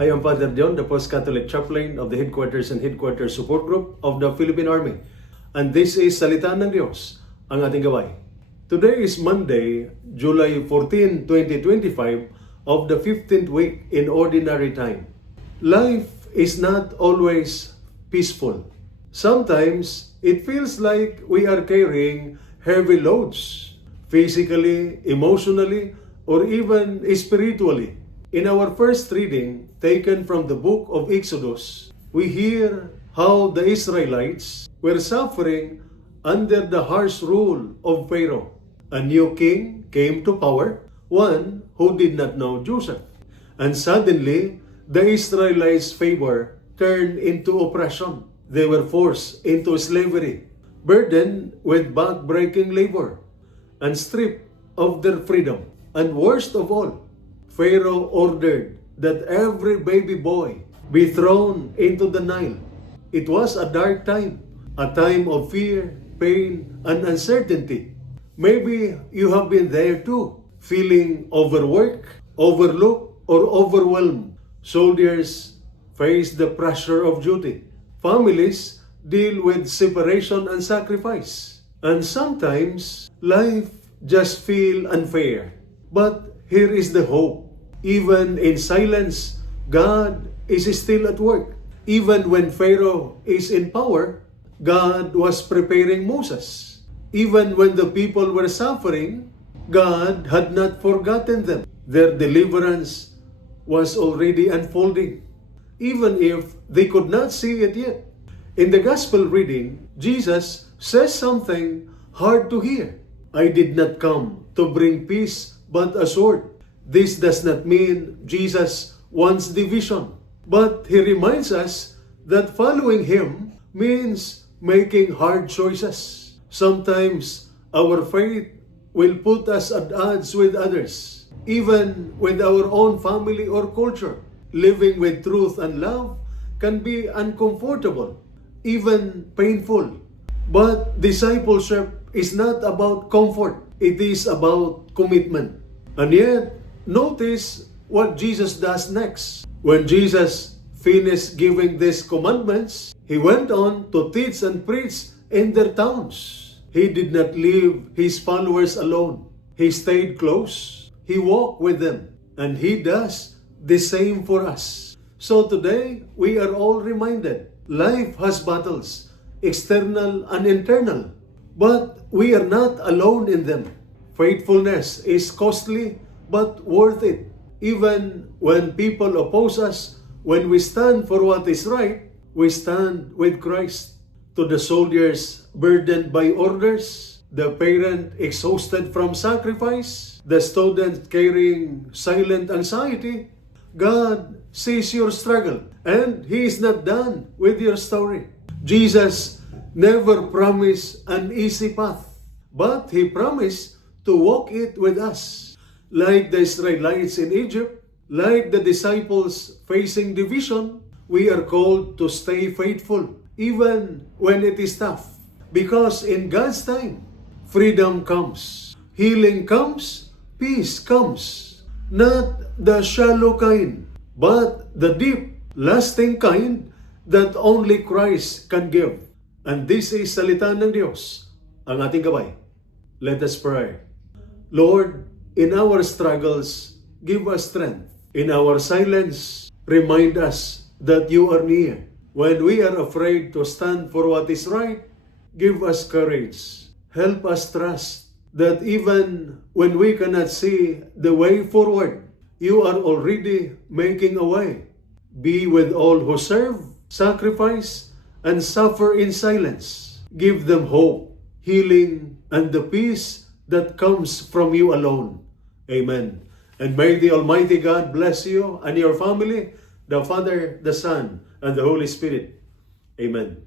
I am Father John, the Post-Catholic Chaplain of the Headquarters and Headquarters Support Group of the Philippine Army. And this is Salita ng Diyos, ang ating gabay. Today is Monday, July 14, 2025, of the 15th week in Ordinary Time. Life is not always peaceful. Sometimes, it feels like we are carrying heavy loads, physically, emotionally, or even spiritually. In our first reading, taken from the book of Exodus, we hear how the Israelites were suffering under the harsh rule of Pharaoh. A new king came to power, one who did not know Joseph. And suddenly, the Israelites' favor turned into oppression. They were forced into slavery, burdened with back-breaking labor, and stripped of their freedom. And worst of all, Pharaoh ordered that every baby boy be thrown into the Nile. It was a dark time, a time of fear, pain, and uncertainty. Maybe you have been there too, feeling overworked, overlooked, or overwhelmed. Soldiers face the pressure of duty. Families deal with separation and sacrifice. And sometimes, life just feels unfair. But here is the hope. Even in silence, God is still at work. Even when Pharaoh is in power, God was preparing Moses. Even when the people were suffering, God had not forgotten them. Their deliverance was already unfolding, even if they could not see it yet. In the Gospel reading, Jesus says something hard to hear. I did not come to bring peace but a sword. This does not mean Jesus wants division, but he reminds us that following him means making hard choices. Sometimes our faith will put us at odds with others, even with our own family or culture. Living with truth and love can be uncomfortable, even painful. But discipleship is not about comfort. It is about commitment. And yet, notice what Jesus does next. When Jesus finished giving these commandments, he went on to teach and preach in their towns. He did not leave his followers alone. He stayed close. He walked with them. And he does the same for us. So today, we are all reminded, life has battles, external and internal. But we are not alone in them. Faithfulness is costly, but worth it. Even when people oppose us, when we stand for what is right, we stand with Christ. To the soldiers burdened by orders, the parent exhausted from sacrifice, the student carrying silent anxiety, God sees your struggle, and He is not done with your story. Jesus never promised an easy path, but He promised to walk it with us. Like the Israelites in Egypt, like the disciples facing division, we are called to stay faithful, even when it is tough. Because in God's time, freedom comes, healing comes, peace comes. Not the shallow kind, but the deep, lasting kind that only Christ can give. And this is Salita ng Diyos, ang ating gabay. Let us pray. Lord, in our struggles, give us strength. In our silence, remind us that you are near. When we are afraid to stand for what is right, give us courage. Help us trust that even when we cannot see the way forward, you are already making a way. Be with all who serve, sacrifice, and suffer in silence. Give them hope, healing, and the peace that comes from you alone. Amen. And may the Almighty God bless you and your family, the Father, the Son, and the Holy Spirit. Amen.